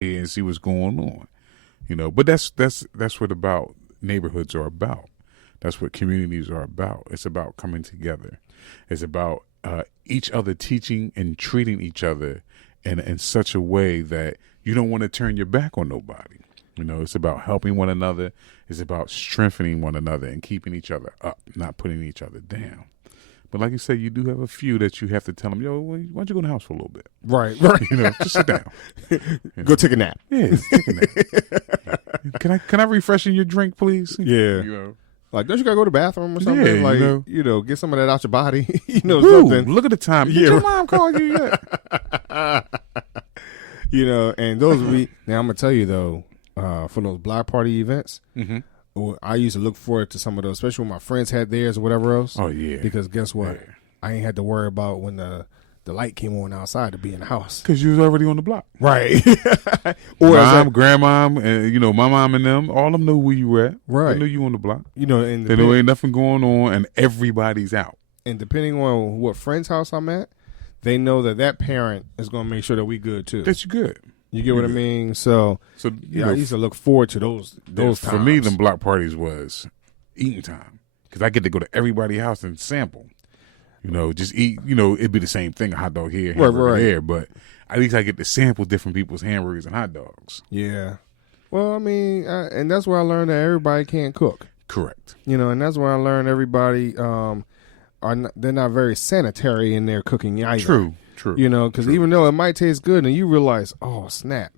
and see what's going on. But that's what about neighborhoods are about. That's what communities are about. It's about coming together. It's about each other teaching and treating each other in such a way that you don't want to turn your back on nobody. It's about helping one another. It's about strengthening one another and keeping each other up, not putting each other down. But like you said, you do have a few that you have to tell them, yo, why don't you go in the house for a little bit? Right. Just sit down. Go take a nap. Yeah, take a nap. Can I refreshen your drink, please? Yeah. Like, don't you gotta go to the bathroom or something? Yeah, like, get some of that out your body. Ooh, something. Look at the time. Did your mom call you yet? And those now I'm gonna tell you though, for those block party events, I used to look forward to some of those, especially when my friends had theirs or whatever else. Oh yeah. Because guess what? Yeah. I ain't had to worry about when the light came on outside to be in the house. Because you was already on the block. Right. Or Mom, grandma, and my mom and them, all of them knew where you were at. Right. They knew you on the block. And they know ain't nothing going on and everybody's out. And depending on what friend's house I'm at, they know that parent is going to make sure that we good too. That you good. You get what I mean? So I used to look forward to those times. For me, them block parties was eating time. Because I get to go to everybody's house and sample. Just eat. It'd be the same thing, a hot dog here, hamburger there. But at least I get to sample different people's hamburgers and hot dogs. Yeah. Well, I mean, and that's where I learned that everybody can't cook. Correct. And that's where I learned everybody they're not very sanitary in their cooking either. True. Because even though it might taste good, and you realize, oh snap,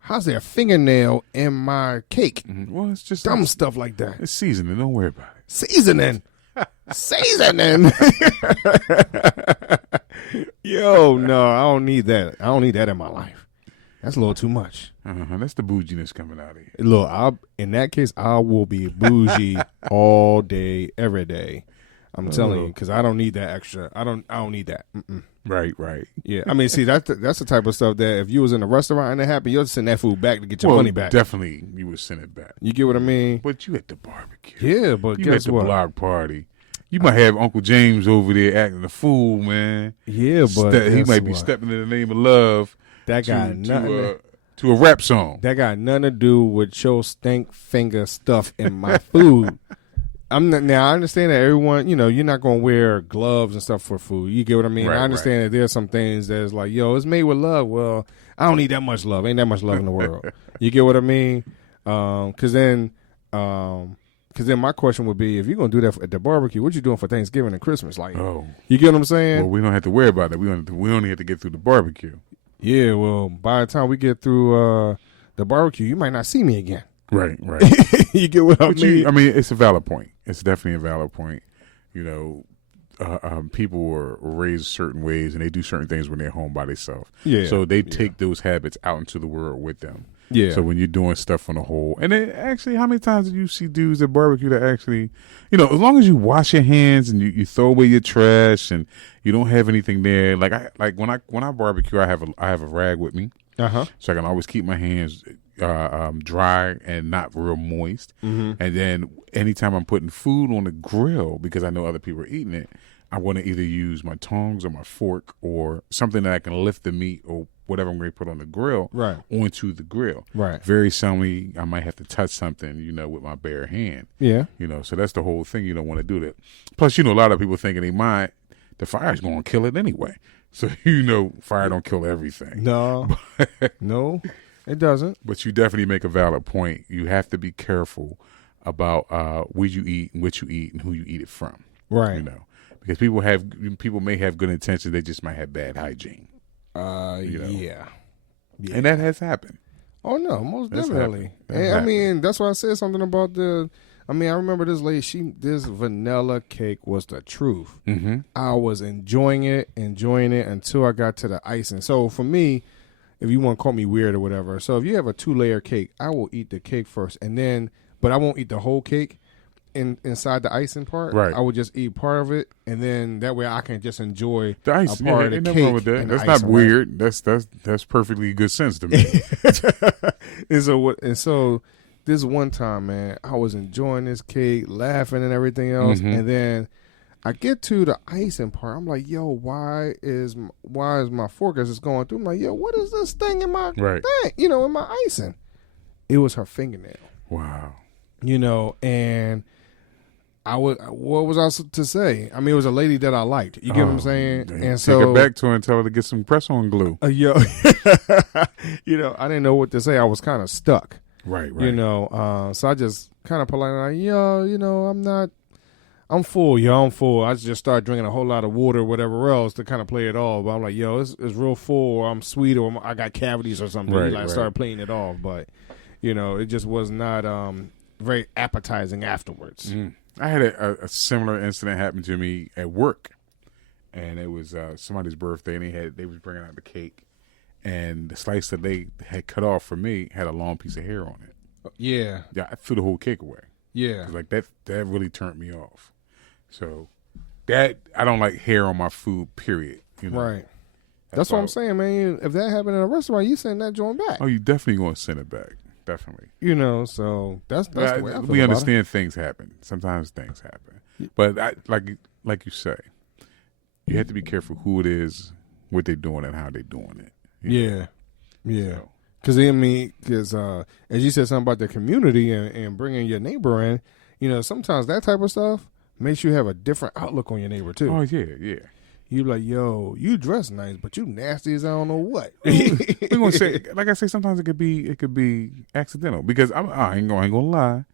how's there a fingernail in my cake? Mm-hmm. Well, it's just dumb stuff like that. It's seasoning. Don't worry about it. Seasoning. Yo, no, I don't need that. I don't need that in my life. That's a little too much. That's the bouginess coming out of you. Look, in that case, I will be bougie all day, every day. I'm telling you, because I don't need that extra. I don't need that. Mm-mm. Right. Yeah, I mean, see, that's the type of stuff that if you was in a restaurant and it happened, you'll send that food back to get your money back. Definitely, you would send it back. You get what I mean? But you at the barbecue. Yeah, but you guess at the what? block party. You might have Uncle James over there acting a fool, man. Yeah, but he might be stepping in the name of love. That got nothing to a rap song. That got nothing to do with your stank finger stuff in my food. Now I understand that everyone, you're not gonna wear gloves and stuff for food. You get what I mean? Right, I understand that there's some things that's like, it's made with love. Well, I don't need that much love. Ain't that much love in the world. You get what I mean? Because then my question would be, if you're gonna do that at the barbecue, what you doing for Thanksgiving and Christmas? Like, you get what I'm saying? Well, we don't have to worry about that. We only have to get through the barbecue. Yeah. Well, by the time we get through the barbecue, you might not see me again. Right. You get what I mean? It's a valid point. It's definitely a valid point. People were raised certain ways and they do certain things when they're home by themselves. Yeah. So they take those habits out into the world with them. Yeah. So when you're doing stuff on the whole, and then actually, how many times do you see dudes at barbecue that actually, as long as you wash your hands and you throw away your trash and you don't have anything there. Like when I barbecue, I have a rag with me, so I can always keep my hands dry and not real moist. And then anytime I'm putting food on the grill, because I know other people are eating it, I want to either use my tongs or my fork or something that I can lift the meat or whatever I'm going to put on the grill onto the grill. Right. Very seldomly, I might have to touch something, with my bare hand. Yeah. So that's the whole thing. You don't want to do that. Plus, a lot of people think in their mind, the fire's going to kill it anyway. So, fire don't kill everything. No. No, it doesn't. But you definitely make a valid point. You have to be careful about where you eat and what you eat and who you eat it from. Right. Because people may have good intentions, they just might have bad hygiene. Yeah. And that has happened. Oh no, most definitely. And I mean, that's why I said something about I remember this lady, this vanilla cake was the truth. Mm-hmm. I was enjoying it until I got to the icing. So for me, if you want to call me weird or whatever, so if you have a 2-layer cake, I will eat the cake first but I won't eat the whole cake. Inside the icing part, I would just eat part of it, and then that way I can just enjoy the ice. A part of the cake. Wrong with that. That's not weird. That's perfectly good sense to me. and so this one time, man, I was enjoying this cake, laughing and everything else, and then I get to the icing part. I'm like, yo, why is my fork as it's going through? I'm like, yo, what is this thing in my thing? You know, in my icing. It was her fingernail. Wow. You know, and what was I to say? I mean, it was a lady that I liked. You get what I'm saying? Damn. And take her back to her and tell her to get some press-on glue. Yo, you know, I didn't know what to say. I was kind of stuck. Right. You know, so I just kind of politely like, yo, you know, I'm full, yo, I'm full. I just started drinking a whole lot of water or whatever else to kind of play it off. But I'm like, yo, it's real full, or I'm sweet, or I got cavities or something. I started playing it off, but, you know, it just was not very appetizing afterwards. Mm. I had a similar incident happen to me at work, and it was somebody's birthday, and they was bringing out the cake, and the slice that they had cut off for me had a long piece of hair on it. Yeah, I threw the whole cake away. Yeah, like that really turned me off. So that I don't like hair on my food. Period. You know? Right. That's what I'm saying, man. If that happened in a restaurant, you send that joint back. Oh, you definitely going to send it back. Definitely. You know, so that's the way I feel we about understand things happen. Sometimes things happen, but like you say, you have to be careful who it is, what they're doing, and how they're doing it. Yeah. Because as you said something about the community and bringing your neighbor in, you know, sometimes that type of stuff makes you have a different outlook on your neighbor too. Oh yeah. You like, yo, you dress nice, but you nasty as I don't know what. We're gonna say, like I say, sometimes it could be accidental because I ain't gonna lie,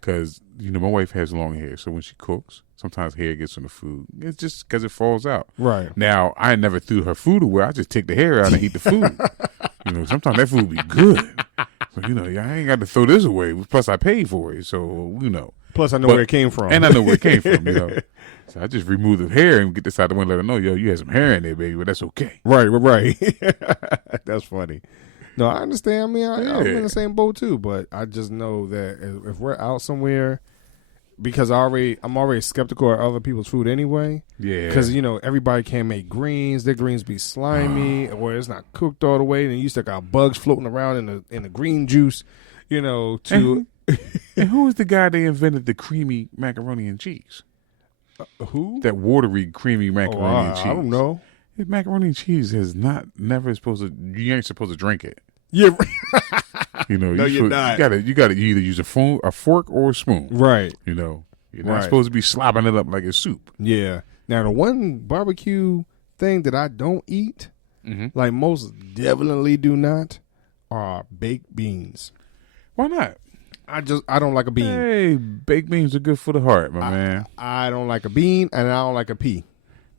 because you know my wife has long hair, so when she cooks, sometimes hair gets on the food. It's just because it falls out. Right now, I never threw her food away. I just take the hair out and eat the food. You know, sometimes that food be good. So, you know, I ain't got to throw this away. Plus, I paid for it, so you know. Plus, I know where it came from, and I know where it came from. You know. So I just remove the hair and get this out the window. Let her know, yo, you had some hair in there, baby, but that's okay. Right. That's funny. No, I understand. I mean, I'm in the same boat too, but I just know that if we're out somewhere, because I'm already skeptical of other people's food anyway. Yeah. Because, you know, everybody can't make greens. Their greens be slimy or it's not cooked all the way. And you still got bugs floating around in the green juice, you know, And who was the guy that invented the creamy macaroni and cheese? Who? That watery, creamy macaroni and cheese. I don't know. Macaroni and cheese is never supposed to. You ain't supposed to drink it. Yeah. You know. No, you're not. You gotta either use a fork or a spoon. Right. You know. You're not supposed to be slobbing it up like it's soup. Yeah. Now the one barbecue thing that I don't eat, like most definitely do not, are baked beans. Why not? I don't like a bean. Hey, baked beans are good for the heart, my man. I don't like a bean, and I don't like a pea.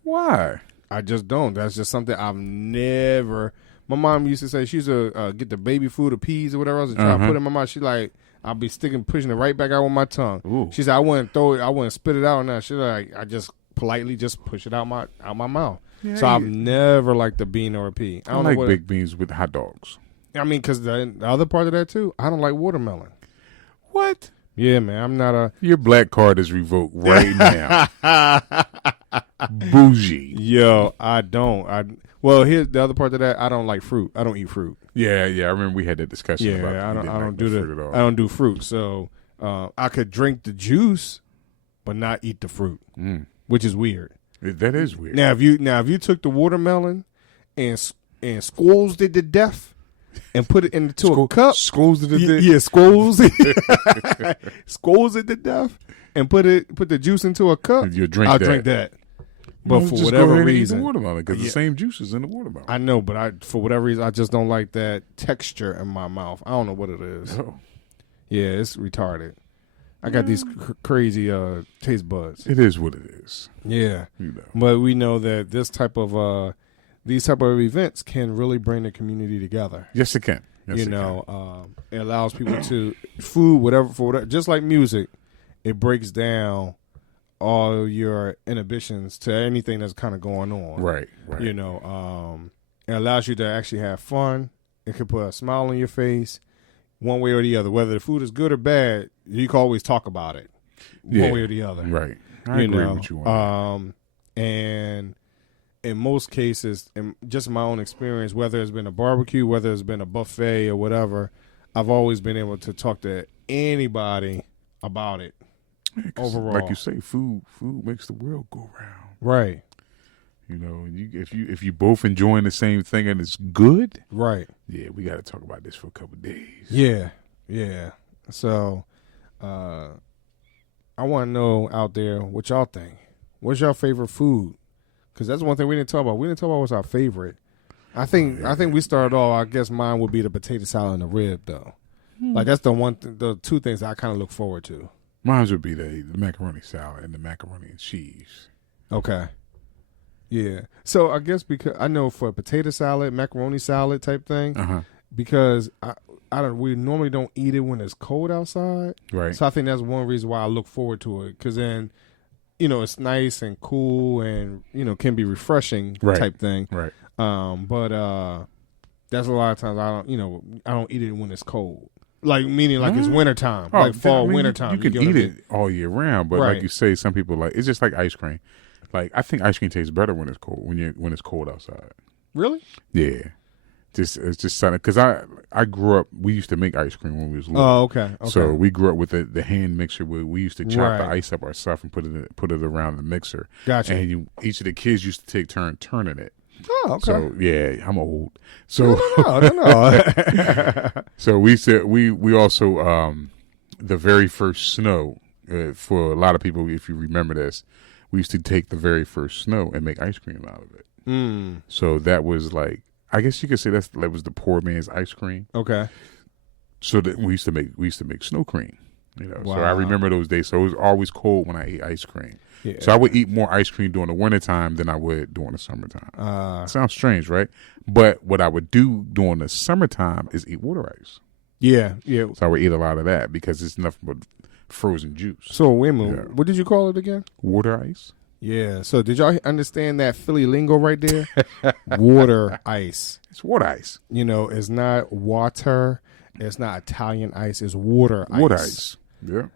Why? I just don't. That's just something I've never. My mom used to say she used to get the baby food, or peas or whatever else, and try to put it in my mouth. She like, I'll be pushing it right back out with my tongue. Ooh. She said I wouldn't throw it, I wouldn't spit it out or nothing. She like, I just politely just push it out my mouth. Yeah, so I've never liked a bean or a pea. I don't like baked beans with hot dogs. I mean, because the other part of that too, I don't like watermelon. What? Yeah, man, I'm not a. Your black card is revoked right now. Boujee. Yo, I don't. Well, here's the other part of that. I don't like fruit. I don't eat fruit. Yeah. I remember we had that discussion. Yeah, about I don't do fruit. So I could drink the juice, but not eat the fruit, which is weird. That is weird. Now, if you took the watermelon and squeezed it to death. And put it into a cup. Squeeze it to death? Yeah, squeeze it. Squeeze it to death. And put the juice into a cup. You'll drink I'll that. drink that. But for just whatever go ahead reason. And eat the watermelon because the same juice is in the watermelon. I know, but for whatever reason, I just don't like that texture in my mouth. I don't know what it is. Oh. Yeah, it's retarded. I got these crazy taste buds. It is what it is. Yeah. You know. But we know that this type of these type of events can really bring the community together. Yes, it can. Yes, It allows people to whatever, just like music, it breaks down all your inhibitions to anything that's kind of going on. Right. You know, it allows you to actually have fun. It can put a smile on your face, one way or the other. Whether the food is good or bad, you can always talk about it, one way or the other. Right. I agree with you on that. And in most cases, in just my own experience, whether it's been a barbecue, whether it's been a buffet or whatever, I've always been able to talk to anybody about it. overall. Like you say, food makes the world go round. Right. You know, if you both enjoying the same thing and it's good, right? Yeah, we got to talk about this for a couple of days. Yeah. So, I want to know out there what y'all think. What's your favorite food? Because that's one thing we didn't talk about. We didn't talk about what's our favorite. I think we started off. I guess mine would be the potato salad and the rib, though. Like that's the two things I kind of look forward to. Mine would be the macaroni salad and the macaroni and cheese. Okay. Yeah. So I guess because I know for potato salad, macaroni salad type thing, because we normally don't eat it when it's cold outside. Right. So I think that's one reason why I look forward to it, because then, it's nice and cool and, can be refreshing type thing. Right. But that's a lot of times I don't eat it when it's cold. Like, meaning like it's wintertime, like fall, wintertime. You can eat it all year round, but like you say, some people it's just like ice cream. Like, I think ice cream tastes better when it's cold, when it's cold outside. Really? Yeah. It's just something, because I grew up, we used to make ice cream when we was little. Oh, okay. So we grew up with the hand mixer where we used to chop the ice up ourselves and put it around the mixer. Gotcha. And each of the kids used to take turn turning it. Oh, okay. So yeah, I'm old. So no. So we also the very first snow for a lot of people, if you remember this, we used to take the very first snow and make ice cream out of it. So that was like, I guess you could say that was the poor man's ice cream. Okay. So that we used to make snow cream. So I remember those days. So it was always cold when I ate ice cream. Yeah. So I would eat more ice cream during the wintertime than I would during the summertime. Sounds strange, right? But what I would do during the summertime is eat water ice. Yeah. So I would eat a lot of that because it's nothing but frozen juice. So wait a minute. Yeah. What did you call it again? Water ice. Yeah. So did y'all understand that Philly lingo right there? Water ice. It's water ice. It's not water. It's not Italian ice. It's water ice. Water ice. Yeah.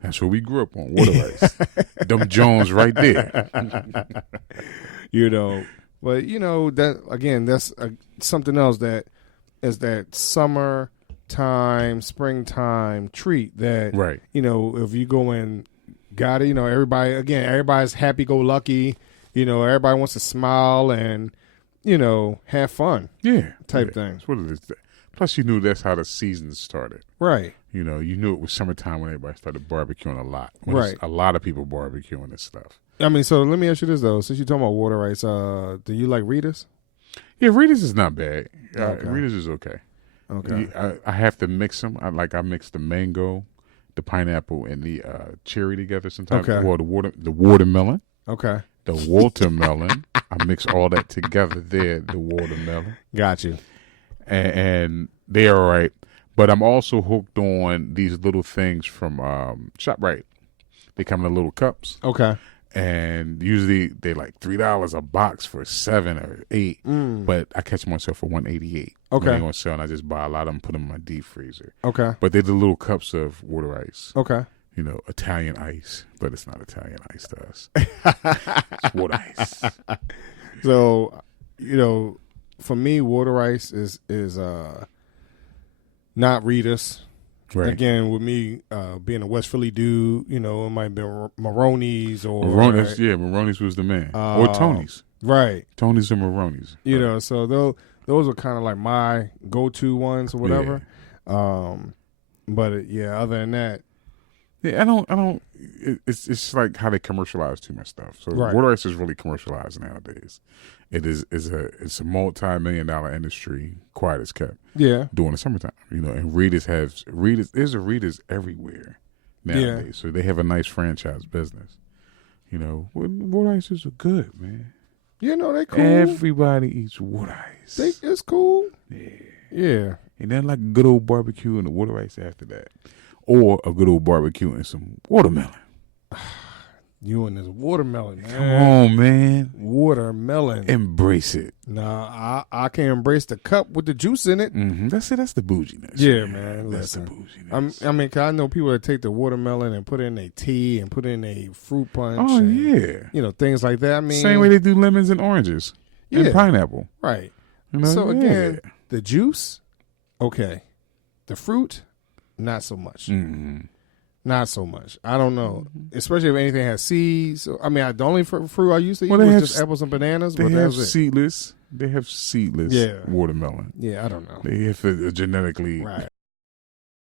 That's what we grew up on, water ice. Them Jones right there. But that again, that's something else that is that summertime, springtime treat that if you go and got it, everybody's happy go lucky. Everybody wants to smile and have fun. Yeah, type thing. That's what it is. Plus, you knew that's how the season started. Right. You knew it was summertime when everybody started barbecuing a lot. A lot of people barbecuing this stuff. I mean, so let me ask you this, though. Since you're talking about water ice, do you like Rita's? Yeah, Rita's is not bad. Okay. Rita's is okay. Okay. I have to mix them. I mix the mango, the pineapple, and the cherry together sometimes. Okay. Or the watermelon. Okay. The watermelon. I mix all that together there, the watermelon. Got you. And they're all right. But I'm also hooked on these little things from ShopRite. They come in little cups. Okay. And usually they're like $3 a box for 7 or 8. But I catch myself for $1.88. Okay. When they on sale, and I just buy a lot of them, put them in my deep freezer. Okay. But they're the little cups of water ice. Okay. Italian ice, but it's not Italian ice to us. It's water ice. So, for me, water ice is not Rita's. Right. Again, with me being a West Philly dude, it might be Maroney's or Maroney's. Yeah, Maroney's was the man, or Tony's. Right. Tony's and Maroney's. So those are kind of like my go-to ones or whatever. Yeah. But other than that, yeah, I don't. It's like how they commercialize too much stuff. So water ice is really commercialized nowadays. It's a multi-million-dollar industry, quiet as kept. Yeah, during the summertime, and Rita's everywhere nowadays. Yeah. So they have a nice franchise business. Water ices are good, man. They cool. Everybody eats water ice. It's cool. Yeah, yeah. And then like a good old barbecue and the water ice after that. Or a good old barbecue and some watermelon. You and this watermelon, man. Come on, man. Watermelon. Embrace it. Nah, I can embrace the cup with the juice in it. Mm-hmm. That's it. That's the bouginess. Yeah, man. That's listen. the bouginess. Cause I know people that take the watermelon and put it in a tea and put it in a fruit punch. Oh, and, yeah. Things like that. Same way they do lemons and oranges. Yeah. And pineapple. Right. So, again, the juice, okay. The fruit, not so much. Mm-hmm. Not so much. I don't know. Especially if anything has seeds. So, I mean, the only fruit I used to eat Well, was just apples and bananas. They but have that's it. seedless. They have seedless watermelon. Yeah, I don't know. They have it genetically. Right.